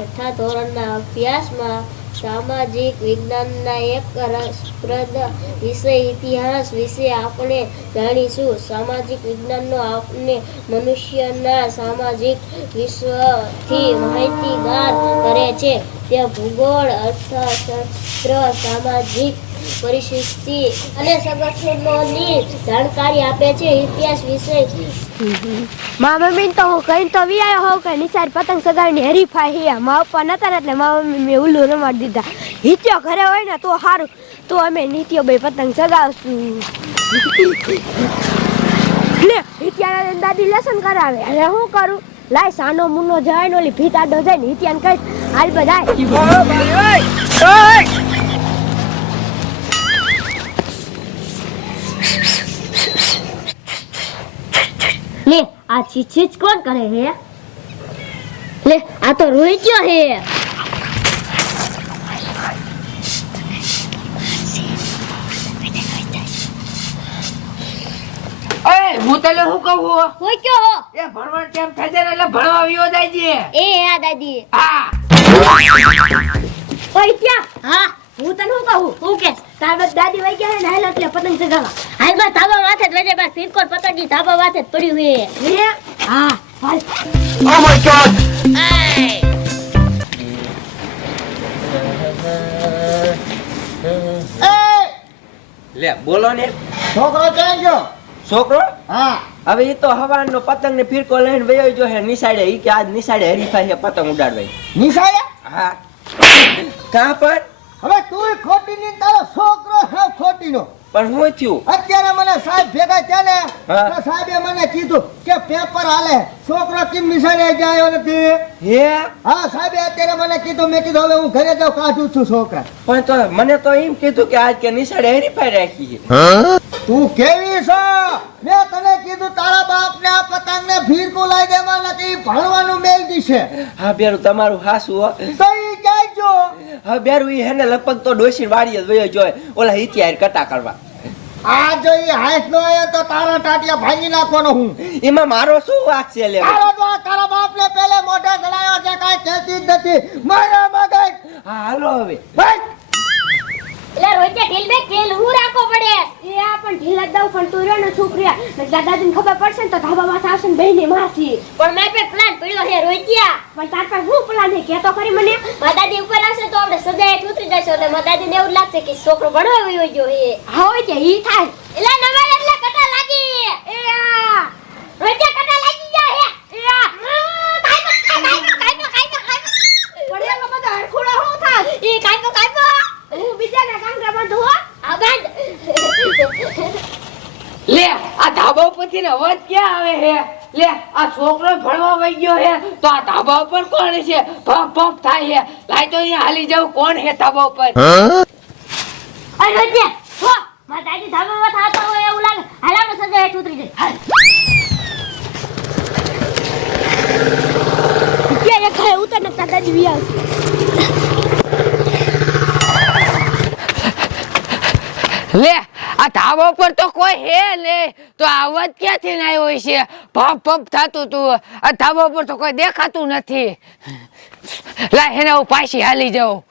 છઠ્ઠા ધોરણના અભ્યાસમાં સામાજિક વિજ્ઞાનના એક રસપ્રદ વિષય ઇતિહાસ વિશે આપણે જાણીશું. સામાજિક વિજ્ઞાનનો આપણને મનુષ્યના સામાજિક વિશ્વથી માહિતીગાર કરે છે. તે ભૂગોળ, અર્થશાસ્ત્ર, સામાજિક પરિસ્થિતિ અને સંગઠનોની જાણકારી આપે છે ઇતિહાસ વિશે. મા મમ્મી તો હું કઈ તો વી આવ્યો હોઉં કે નિશાળ પતંગ સગાવીને હરીફાઈ હિયા મા પપ્પા નતા એટલે મા મમ્મી મેં ઉલ્લુ રમાડી દીધા. હિત્યો ઘરે હોય ને તો સારું તો અમે નીત્યો બે પતંગ સગાવશું. લે હિત્યાના દાદી લેસન કરાવે. અને હું કરું? લાય સાનો મુનો જાય ને ઓલી ભીત આડો જાય ને હિત્યાને કઈ હાલ બધાય ચીચીચ કોણ કરે હે? લે આ તો રોઈ ગયો હે. હું તને શું કહું? રોઈ ગયો હો. એ ભણવાનું ટાઈમ થઈ જાય એટલે ભણવા વિયો જાય એ. આ દાદી હા. ઓય ત્યાં હા હું તને શું કહું? હું કે તાર દાદી વઈ ગયા ને હાલ એટલે પતંગ ચગાવવા. હાલ ધાબા માથે જ વજે બસ ફિરકોર પતંગી ધાબા માથે જ પડ્યું હે? હે હા હાલ લે બોલો ને. છોકરો ક્યાં ગયો? છોકરો? હા. હવે ઈ તો હવાનો પતંગ ને ફિરકો લઈને વયો જો હે નિશાળે. ઈ કે આજ નિશાળે હરીફાઈ છે પતંગ ઉડાડવાય નિશાળે? હા. કાં પણ હવે તું ખોટી ની તારો છોકરો હે ખોટી નો પણ હું થયું? અત્યારે મને સાહેબ ભેગા થયા ને સાહેબે મને કીધું કે પેપર હાલે. છોકરો કેમ નિશાળે ગયો નથી? હે? હા સાહેબે અત્યારે મને કીધું મેં કીધું હવે હું ઘરે જાઉં કાઢું છું છોકરા. પણ તો મને તો એમ કીધું કે આજ કે નિશાળે હરીફાઈ રાખી તું કેવી છો? મેં તને કીધું તારા બાપ ને આ પતંગ ને ફીરકું લઈ દેવા નથી ભણવાનું મેલ દીશે. હા બેરું તમારું હાસુ હો. તો જો હા બેરું ઈ હેને લગભગ તો ડોસી વાળી જ વયો જોય. ઓલા હિતિયાર કટા કરવા. આ જો ઈ હાથ નો આયો તો તારા ટાટિયા ભાંગી નાખવાનો હું. એમાં મારો શું વાક છે લે? તારો તો તારા બાપ ને પેલે મોઢે ચડાયો છે કાંઈ કહેતી જ નથી. મારા મગજ. હાલો હવે. ભાઈ. એટલે રોજે ઢીલ બે ઢીલ હું રાખો પડે? એ આ પણ ઢીલા જ દઉં પણ તું રહ્યો ને છોકરીયા. એટલે દાદાજીને ખબર પડશે ને તો ધાબા માથે આવશે ને માસી. પણ મેં પે પ્લાન પડ્યો હે રોજ્યા પણ તાર પાસે હું પ્લાન હે કે તો ખરી મને? મદાદી ઉપર આવશે તો આપણે સદાય ઉતરી જશું એટલે મારા દાદીને એવું લાગશે કે છોકરો ભણવા વયો ગયો હે હા હોય કે ઈ થાય. એટલે નવાય એટલે કટા લાગી. એ આ. ગયા કટા લાગી ગયા હે એ બીજાના આ બાંધ લે આ ધાબા ઉપરથી ને અવાજ ક્યાં આવે હે લે આ છોકરો ભણવા વઈ ગયો હે તો આ ધાબા ઉપર કોણ છે? પંપ પંપ થાય હે. લાઈ તો અહીંયા હાલી જાવ કોણ હે ધાબા ઉપર? અરે રોજે હો મારા દાદી ધાબા માં થાતા હોય એવું લાગે. હાલા આપણે સદાય હેઠ ઉતરી જાય હાલ. કે એક ઉતર ને તાર વી આવશે. લે આ ધાબા ઉપર તો કોઈ હે લે. તો આવા અવાજ ક્યાંથી ના આવ્યો છે ભપ ભપ થતું તું. આ ધાબા ઉપર તો કોઈ દેખાતું નથી. લા એને હું પાછી હાલી જાઉં.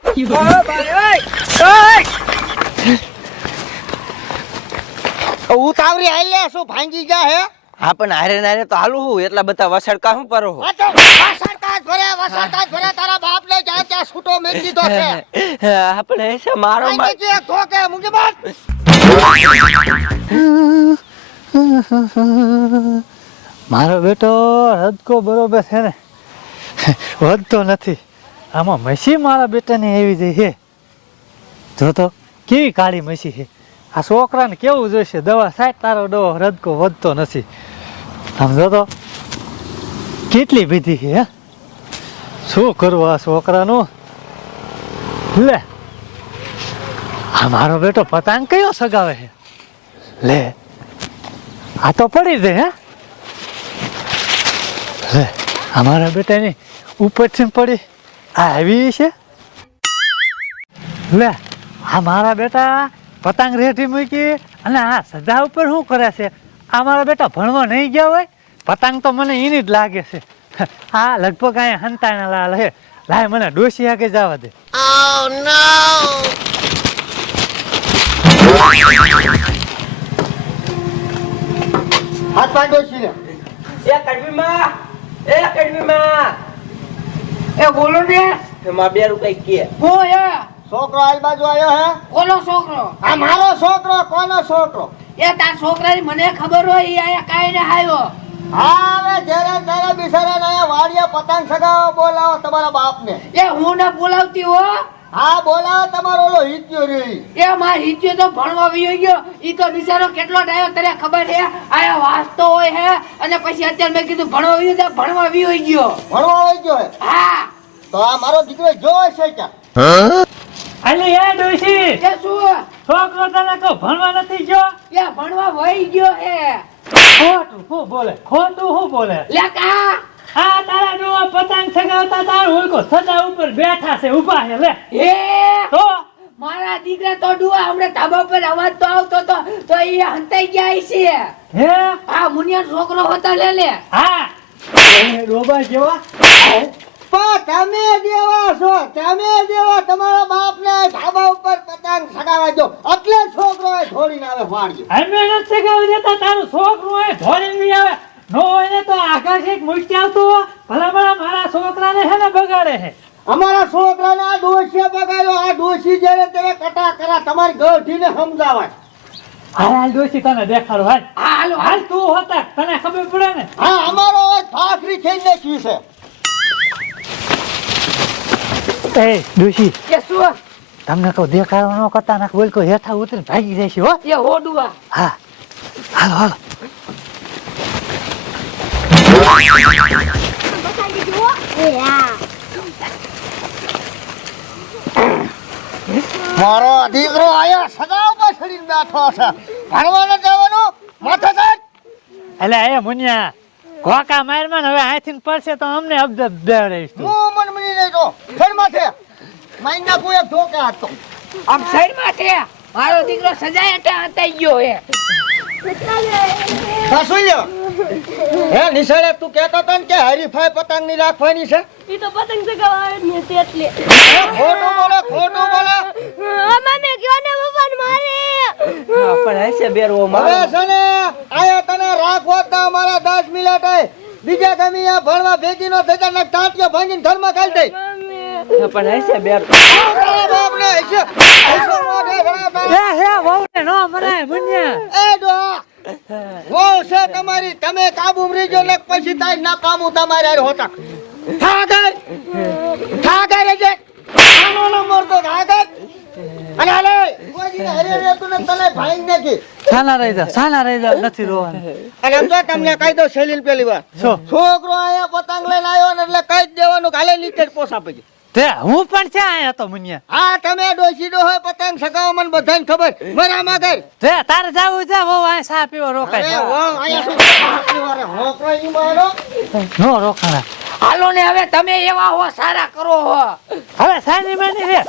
ઉતાવરી હાલ લે શું ભાંગી ગયા હે? હા પણ હારે નારે તો હાલું હું. એટલા બધા વસડકા શું પરો વસડકા જ ભરે વસડકા જ ભરે તારા બાપને જ્યાં ત્યાં છૂટો મેકી દીધો છે? આપણે છે મારો ભાઈ મા- નીચે એક ધોકે મૂકી બાદ મારો બેટો રદકો બરોબર છે ને. વધતો નથી. આમાં મસી મારા બેટાને એવી જઈ છે. જો તો કેવી કાળી મસી છે. આ છોકરાને કેવું જોઈશે? દવા સાહેબ તારો દવો રદકો વધતો નથી. આમ જો તો કેટલી બીધી છે, હે? શું કરવું આ છોકરાનું? લે. આ મારો બેટો પતંગ કયો સગાવે છે? લે. આ તો પડી દે હે? લે અમારા બેટાની ઉપરથી પડી. આ આવી છે? લે, આ મારા બેટા પતંગ રેઠી મૂકી અને આ સજા ઉપર શું કરે છે? આ મારા બેટા ભણવા નહીં ગયા હોય? પતંગ તો મને એની જ લાગે છે. આ લગભગ અહીંયા હંતાણા લાલ હે લાય, મને ડોસી આગે જવા દે. હાથ પાંડો છીએ એ કડવીમાં એ કડવીમાં એ બોલો ને. એમાં બે રૂપિયા કે. કો એ છોકરો આલ બાજુ આવ્યો હે? કોનો છોકરો? આ મારો છોકરો કોનો છોકરો? એ તાર છોકરાની મને ખબર હોય એ આયા કાઈ ને આવ્યો. હા હવે જ્યારે તારે બિસારા ને વાડીએ પતંગ સગાવો બોલાવો તમારા બાપને. એ હું ને બોલાવતી હો. હા બોલાવો તમારો ઓલો હિત્યો રે. એ માં હિત્યો તો ભણવા વિયો ગયો. ઈ તો બિચારો કેટલો ડાયો તને ખબર છે? આયો વાંચતો હોય હે અને પછી અત્યારે મેં કીધું ભણવા વિયો તો ભણવા વિયો ગયો. ભણવા આવી ગયો હા. તો આ મારો દીકરો જો છે ક્યાં? અલી એ ડોસી એ શું? છોકરો તને કહો ભણવા નથી ગયો? એ ભણવા વહી ગયો હે. ખોટું શું બોલે? ખોટું શું બોલે? લે કા? આ તારા નવા પતંગ ચગાવતા તાર ઓળખો. સદા ઉપર બેઠા છે ઊભા છે લે. એ તો? મારા દીકરા તો ડુઆ હમણાં ધાબા પર અવાજ તો આવતો તો તો એ હંતાઈ ગયા છે. હે? આ મુનિયા છોકરો હતો લે લે. હા. રોબા જેવા? પણ તમે દેવા છો તમે દેવા તમારા બાપને ધાબા ઉપર પતંગ સગાવા દો. એટલે છોકરો એ છોડીને આવે વાડીએ અમે નથી સગાવી દેતા તારું છોકરો એ ધોરી નહીં આવે. નો એને તો આકાશ એક મુષ્ટિ આવતું ભલા ભલા મારા છોકરાને હે ને બગાડે છે અમારા છોકરાને આ ડોશીએ બગાડ્યો. આ ડોશી જ્યારે તેને કટા કરા તમારી ગઢીને સમજાવાય હાલ હાલ ડોશી તને દેખાડો હાલ. હાલો હાલ. હાલ તું હોતા તને ખબર પડે ને. હા અમારો ફાખરી થઈ નાખી છે. એ ડોશી. કે શું? તમને કહું દેખાડો ન કરતા નાખ બોલ કોઈ હેઠા ઉતરીને ભાગી જાય છે હો. એ હોડુઆ. હા. હાલો હાલો. હા મારો દીકરો આયા ઉપર ચડીને બેઠો છે. ભણવાને ન જવાનું? માથે કાઢ એટલે એ મુનિયા કોકા મારમાં ને હવે અહીંથી પડશે તો અમને અબદબ બેવડાવીશ તું. હું મન મની નહીં તો ફેર માથે માઈ નાખું એક ધોકા હતો આમ સાઈડ માથે મારો દીકરો સજાય એટલે હંતાઈ ગયો હે. સાસુ લ્યો. હે નિશાળે તું કહેતો હતો ને કે હરીફાઈ પતંગની રાખવાની છે? ઈ તો પતંગ ચગાવવા આવે ને એટલે ખોટું બોલે ખોટું બોલે. મમ્મી કયો ને પપ્પાને મારે? પણ હશે બેરવો મારે. છે ને આયા તને રાખવો તો અમારા દસ મિનિટ હોય બીજા ગમી આ ભણવા ભેગી નો થતા ને ટાંટિયો ભાંગીને ધર્મ ખાઈ દે. પણ હશે બેર. તારા બાપને હશે. હશે મોઢે ઘણા તારા. હે વહુ ને નો મરાય મુનિયા. એ ડોહા વહુ છે તમારી તમે કાબુ રીજો ને પછી તાઈ ના કાબુ તમારે હારે હોતા ઠાકર ઠાકર જે આનો નંબર મરતો ઠાકર અને હાલે. કોઈને હરે રહેતું ને તને ભાઈ નાખી. સાના રહી જા સાના રહી જા નથી રોવાનું. અને આમ તો તમને કહી દો સેલીન પેલી વાર. છોકરો આયા પતંગ લઈને આવ્યો ને એટલે કહી જ દેવાનું કાલે હાલે નીચે પોસા પછી હું પણ છે આયા તો મુનિયા આ તમે ડોસી ડોહો પતંગ સગાવો મન બધાને ખબર. મારા માગર. તે તારે જાવું છે? હો આ સા પીવો રોકાય. હો આયા શું પીવો રે હો ની મારો? નો રોકાણા. હાલો ને હવે તમે એવા હો સારા કરો હો. હવે સાની માની રે